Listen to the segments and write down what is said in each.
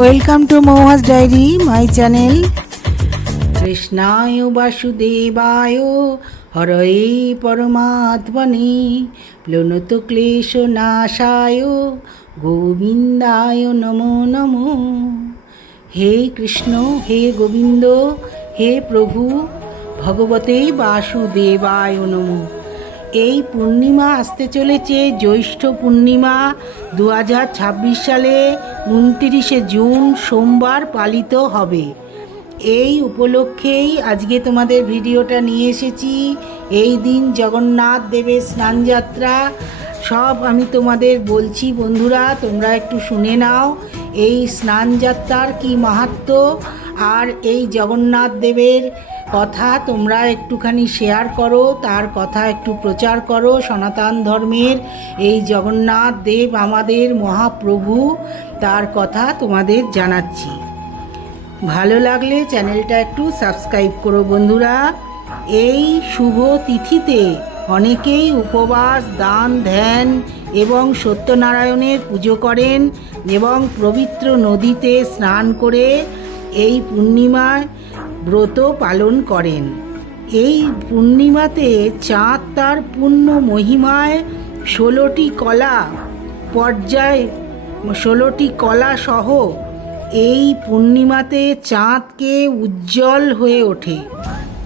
Welcome to Mouha's diary my channel. কৃষ্ণায় বাসুদেবায় হরয়ে পরমাত্মনে প্লুনত ক্লেশ নাশায় গোবিন্দায় নমো নমো। হে কৃষ্ণ, হে গোবিন্দ, হে প্রভু, ভগবতে বাসুদেবায় নমো। এই পূর্ণিমা আসতে চলেছে জ্যৈষ্ঠ পূর্ণিমা 2026 সালে 29শে জুন সোমবার পালিত হবে। এই উপলক্ষেই আজকে তোমাদের ভিডিওটা নিয়ে এসেছি। এই দিন জগন্নাথ দেবের স্নানযাত্রা সব আমি তোমাদের বলছি বন্ধুরা, তোমরা একটু শুনে নাও। এই স্নানযাত্রার কি মাহাত্ম্য আর এই জগন্নাথ দেবের কথা তোমরা একটুখানি শেয়ার করো, তার কথা একটু প্রচার করো। সনাতন ধর্মের এই জগন্নাথ দেব আমাদের মহাপ্রভু, তার কথা তোমাদের জানাচ্ছি। ভালো লাগলে চ্যানেলটা একটু সাবস্ক্রাইব করো বন্ধুরা। এই শুভ তিথিতে অনেকেই উপবাস, দান, ধ্যান এবং সত্যনারায়ণের পুজো করেন এবং পবিত্র নদীতে স্নান করে এই পূর্ণিমায় ব্রত পালন করেন। এই পূর্ণিমাতে চাঁদ তার পূর্ণ মহিমায় 16টি কলা সহ এই পূর্ণিমাতে চাঁদকে উজ্জ্বল হয়ে ওঠে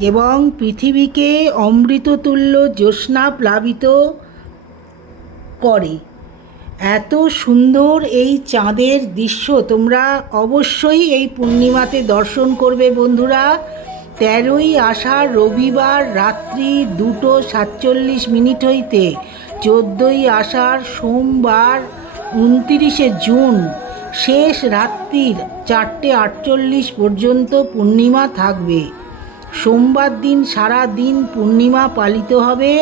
এবং পৃথিবীকে অমৃততুল্য জ্যোৎস্না প্লাবিত করে। এত সুন্দর এই চাঁদের দৃশ্য তোমরা অবশ্যই এই পূর্ণিমাতে দর্শন করবে বন্ধুরা। 13ই আষাঢ় রবিবার রাত্রি 2:47 হইতে 14ই আষাঢ় সোমবার 29শে জুন শেষ রাত্রির 4:48 পর্যন্ত পূর্ণিমা থাকবে। সোমবার দিন সারা দিন পূর্ণিমা পালিত হবে।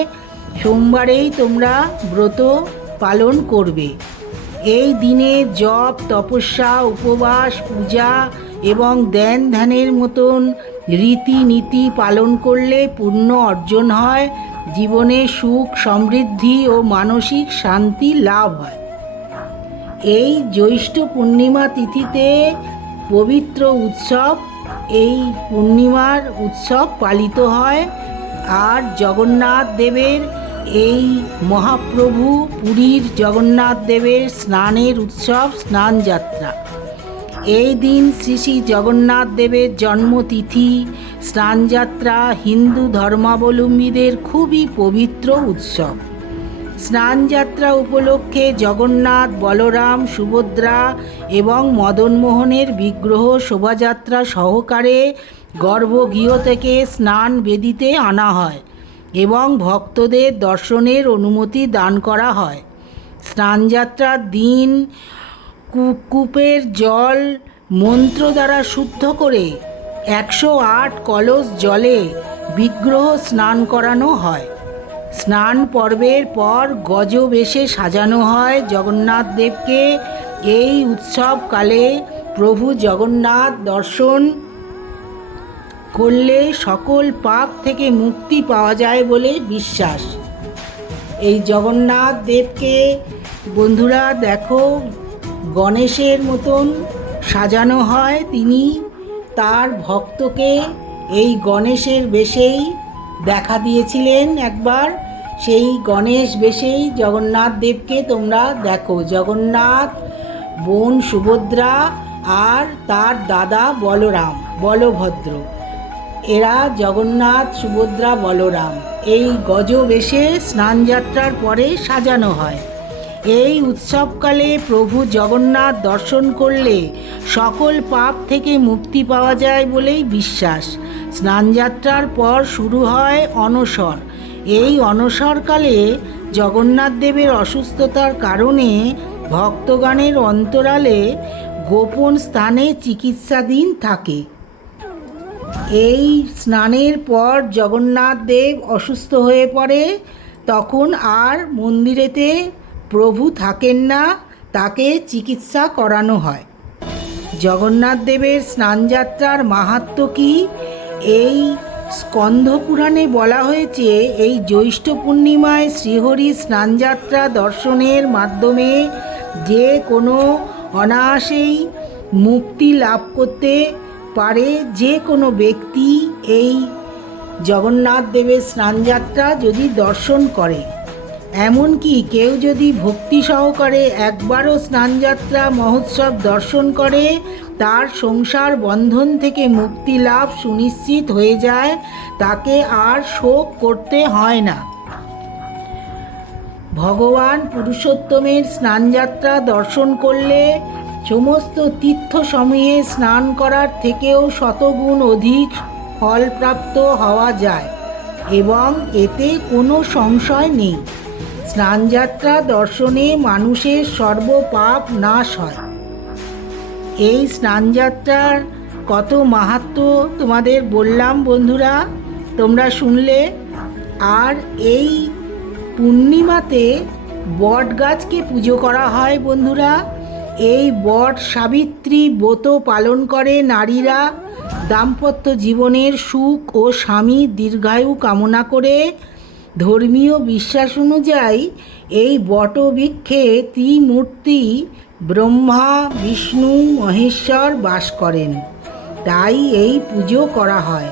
সোমবারেই তোমরা ব্রত পালন করবে। এই দিনে জপ, তপস্যা, উপবাস, পূজা এবং ধ্যানের মতন রীতিনীতি পালন করলে পুণ্য অর্জন হয়, জীবনে সুখ, সমৃদ্ধি ও মানসিক শান্তি লাভ হয়। এই জ্যৈষ্ঠ পূর্ণিমা তিথিতে পবিত্র উৎসব, এই পূর্ণিমার উৎসব পালিত হয়। আর জগন্নাথ দেবের এই মহাপ্রভু পুরীর জগন্নাথ দেবের স্নানের উৎসব স্নানযাত্রা। এই দিন শ্রী শ্রী জগন্নাথ দেবের জন্মতিথি। স্নানযাত্রা হিন্দু ধর্মাবলম্বীদের খুবই পবিত্র উৎসব। স্নানযাত্রা উপলক্ষে জগন্নাথ, বলরাম, সুভদ্রা এবং মদনমোহনের বিগ্রহ শোভাযাত্রা সহকারে গর্ভগৃহ থেকে স্নান বেদিতে আনা হয় এবং ভক্তদের দর্শনের অনুমতি দান করা হয়। স্নানযাত্রার দিন কূপের জল মন্ত্র দ্বারা শুদ্ধ করে 108 কলস জলে বিগ্রহ স্নান করানো হয়। স্নান পর্বের পর গজবেশে সাজানো হয় জগন্নাথ দেবকে। এই উৎসবকালে প্রভু জগন্নাথ দর্শন করলে সকল পাপ থেকে মুক্তি পাওয়া যায় বলে বিশ্বাস। এই জগন্নাথ দেবকে বন্ধুরা দেখো গণেশের মতন সাজানো হয়। তিনি তার ভক্তকে এই গণেশের বেশেই দেখা দিয়েছিলেন একবার। সেই গণেশ বেশেই জগন্নাথ দেবকে তোমরা দেখো। জগন্নাথ, বোন সুভদ্রা আর তার দাদা বলভদ্র, এরা জগন্নাথ, সুভদ্রা, বলরাম এই গজবেশে স্নানযাত্রার পরে সাজানো হয়। এই উৎসবকালে প্রভু জগন্নাথ দর্শন করলে সকল পাপ থেকে মুক্তি পাওয়া যায় বলেই বিশ্বাস। স্নানযাত্রার পর শুরু হয় অনশর। এই অনশরকালে জগন্নাথ দেবের অসুস্থতার কারণে ভক্তগণের অন্তরালে গোপন স্থানে চিকিৎসাধীন থাকে। এই স্নানের পর জগন্নাথ দেব অসুস্থ হয়ে পড়ে, তখন আর মন্দিরেতে প্রভু থাকেন না, তাকে চিকিৎসা করানো হয়। জগন্নাথ দেবের স্নানযাত্রার মাহাত্ম্য কী? এই স্কন্দ পুরাণে বলা হয়েছে এই জ্যৈষ্ঠ পূর্ণিমায় শ্রীহরি স্নানযাত্রা দর্শনের মাধ্যমে যে কোনো অনায়াসেই মুক্তি লাভ করতে পারে যে কোনো ব্যক্তি এই জগন্নাথ দেবের স্নানযাত্রা যদি দর্শন করে। এমনকি কেউ যদি ভক্তি সহকারে একবারও স্নানযাত্রা মহোৎসব দর্শন করে, তার সংসার বন্ধন থেকে মুক্তি লাভ সুনিশ্চিত হয়ে যায়, তাকে আর শোক করতে হয় না। ভগবান পুরুষোত্তমের স্নানযাত্রা দর্শন করলে সমস্ত তীর্থসমূহে স্নান করার থেকেও শতগুণ অধিক ফলপ্রাপ্ত হওয়া যায় এবং এতে কোনো সংশয় নেই। স্নানযাত্রা দর্শনে মানুষের সর্বপাপ নাশ হয়। এই স্নানযাত্রার কত মাহাত্ম্য তোমাদের বললাম বন্ধুরা, তোমরা শুনলে। আর এই পূর্ণিমাতে বট গাছকে পুজো করা হয় বন্ধুরা। এই বট সাবিত্রী ব্রত পালন করে নারীরা দাম্পত্য জীবনের সুখ ও স্বামীর দীর্ঘায়ু কামনা করে। ধর্মীয় বিশ্বাস অনুযায়ী এই বটবৃক্ষে ত্রিমূর্তি ব্রহ্মা, বিষ্ণু, মহেশ্বর বাস করেন। তাই এই পুজো করা হয়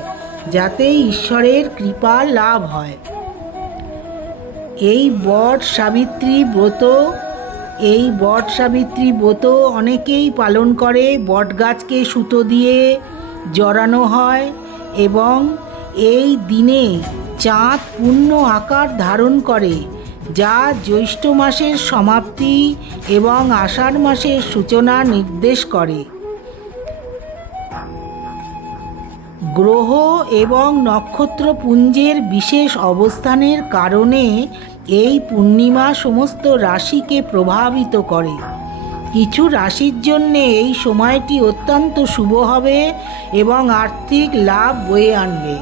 যাতে ঈশ্বরের কৃপা লাভ হয়। এই বট সাবিত্রী ব্রত অনেকেই পালন করে। বট গাছকে সুতো দিয়ে জড়ানো হয় এবং এই দিনে চাঁদ পূর্ণ আকার ধারণ করে, যা জ্যৈষ্ঠ মাসের সমাপ্তি এবং আষাঢ় মাসের সূচনা নির্দেশ করে। গ্রহ এবং নক্ষত্রপুঞ্জের বিশেষ অবস্থানের কারণে এই পূর্ণিমা সমস্ত রাশিকে প্রভাবিত করে। কিছু রাশির জন্যে এই সময়টি অত্যন্ত শুভ হবে এবং আর্থিক লাভ বয়ে আনবে।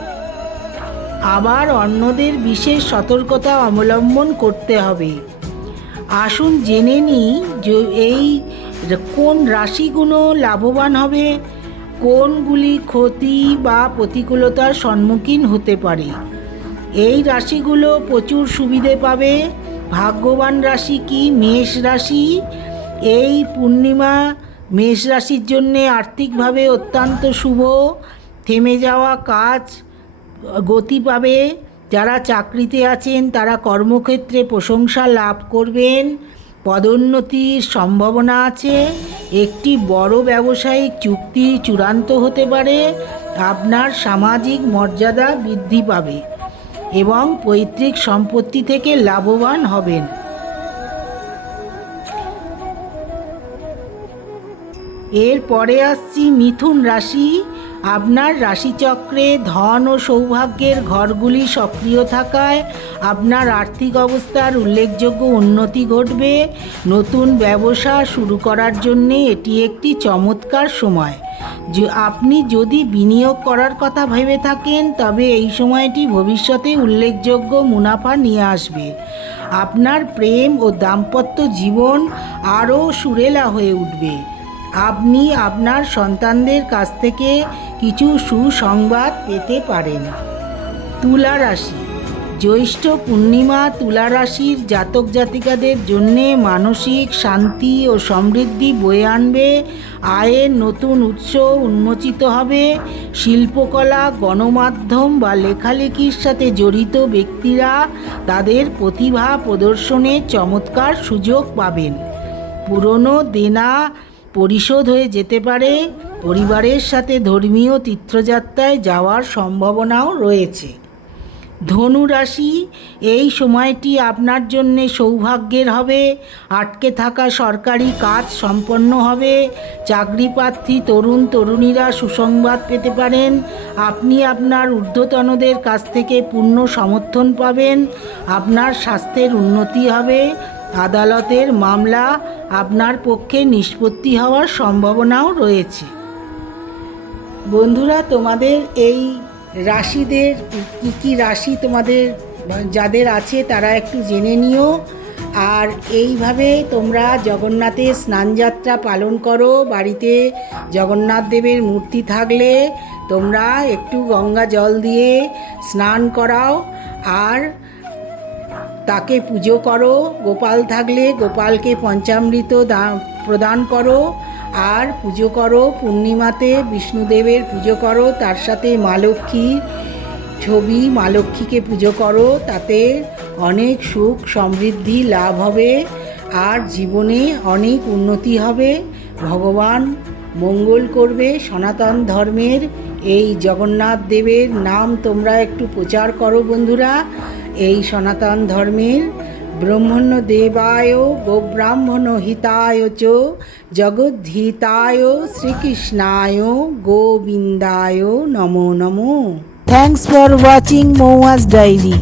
আবার অন্যদের বিশেষ সতর্কতা অবলম্বন করতে হবে। আসুন জেনে নিই যে এই কোন রাশিগুলো লাভবান হবে, কোনগুলি ক্ষতি বা প্রতিকূলতার সম্মুখীন হতে পারে। এই রাশিগুলো প্রচুর সুবিধে পাবে। ভাগ্যবান রাশি কি? মেষ রাশি। এই পূর্ণিমা মেষ রাশির জন্যে আর্থিকভাবে অত্যন্ত শুভ। থেমে যাওয়া কাজ গতি পাবে। যারা চাকরিতে আছেন তারা কর্মক্ষেত্রে প্রশংসা লাভ করবেন। পদোন্নতির সম্ভাবনা আছে। একটি বড় ব্যবসায়িক চুক্তি চূড়ান্ত হতে পারে। আপনার সামাজিক মর্যাদা বৃদ্ধি পাবে এবং পৈতৃক সম্পত্তি থেকে লাভবান হবেন। এরপরে আসছি মিথুন রাশি। আপনার রাশিচক্রে ধন ও সৌভাগ্যের ঘরগুলি সক্রিয় থাকায় আপনার আর্থিক অবস্থার উল্লেখযোগ্য উন্নতি ঘটবে। নতুন ব্যবসা শুরু করার জন্য এটি একটি চমৎকার সময়। আপনি যদি বিনিয়োগ করার কথা ভেবে থাকেন তবে এই সময়টি ভবিষ্যতে উল্লেখযোগ্য মুনাফা নিয়ে আসবে। আপনার প্রেম ও দাম্পত্য জীবন আরও সুরেলা হয়ে উঠবে। আপনি আপনার সন্তানদের কাছ থেকে কিছু সুসংবাদ পেতে পারেন। তুলা রাশি। জ্যৈষ্ঠ পূর্ণিমা তুলা রাশির জাতক জাতিকাদের জন্যে মানসিক শান্তি ও সমৃদ্ধি বয়ে আনবে। আয়ের নতুন উৎস উন্মোচিত হবে। শিল্পকলা, গণমাধ্যম বা লেখালেখির সাথে জড়িত ব্যক্তিরা তাদের প্রতিভা প্রদর্শনের চমৎকার সুযোগ পাবেন। পুরনো দেনা পরিশোধ হয়ে যেতে পারে। পরিবারের সাথে ধর্মীয় তীর্থযাত্রায় যাওয়ার সম্ভাবনাও রয়েছে। ধনু রাশি। এই সময়টি আপনার জন্য সৌভাগ্যের হবে। আটকে থাকা সরকারি কাজ সম্পন্ন হবে। চাকরিপ্রার্থী তরুণ তরুণীরা সুসংবাদ পেতে পারেন। আপনি আপনার ঊর্ধ্বতনদের কাছ থেকে পূর্ণ সমর্থন পাবেন। আপনার স্বাস্থ্যের উন্নতি হবে। আদালতের মামলা আপনার পক্ষে নিষ্পত্তি হওয়ার সম্ভাবনাও রয়েছে। বন্ধুরা, তোমাদের এই রাশিদের কী কী রাশি তোমাদের যাদের আছে তারা একটু জেনে নিও। আর এইভাবে তোমরা জগন্নাথের স্নানযাত্রা পালন করো। বাড়িতে জগন্নাথ দেবের মূর্তি থাকলে তোমরা একটু গঙ্গা জল দিয়ে স্নান করাও আর তাকে পুজো করো। গোপাল থাকলে গোপালকে পঞ্চামৃত প্রদান করো আর পুজো করো পূর্ণিমাতে, বিষ্ণুদেবের পুজো করো, তার সাথে মা লক্ষ্মীর ছবি, মা লক্ষ্মীকে পুজো করো, তাতে অনেক সুখ সমৃদ্ধি লাভ হবে আর জীবনে অনেক উন্নতি হবে। ভগবান মঙ্গল করবে। সনাতন ধর্মের এই জগন্নাথ দেবের নাম তোমরা একটু প্রচার করো বন্ধুরা। এই সনাতন ধর্মের ব্রহ্মণ্য দেবায় গোব্রাহ্মণ হিতায় চ জগদ্ধিতায় শ্রীকৃষ্ণায় গোবিন্দায় নমো নমো। Thanks for watching Mouha's diary.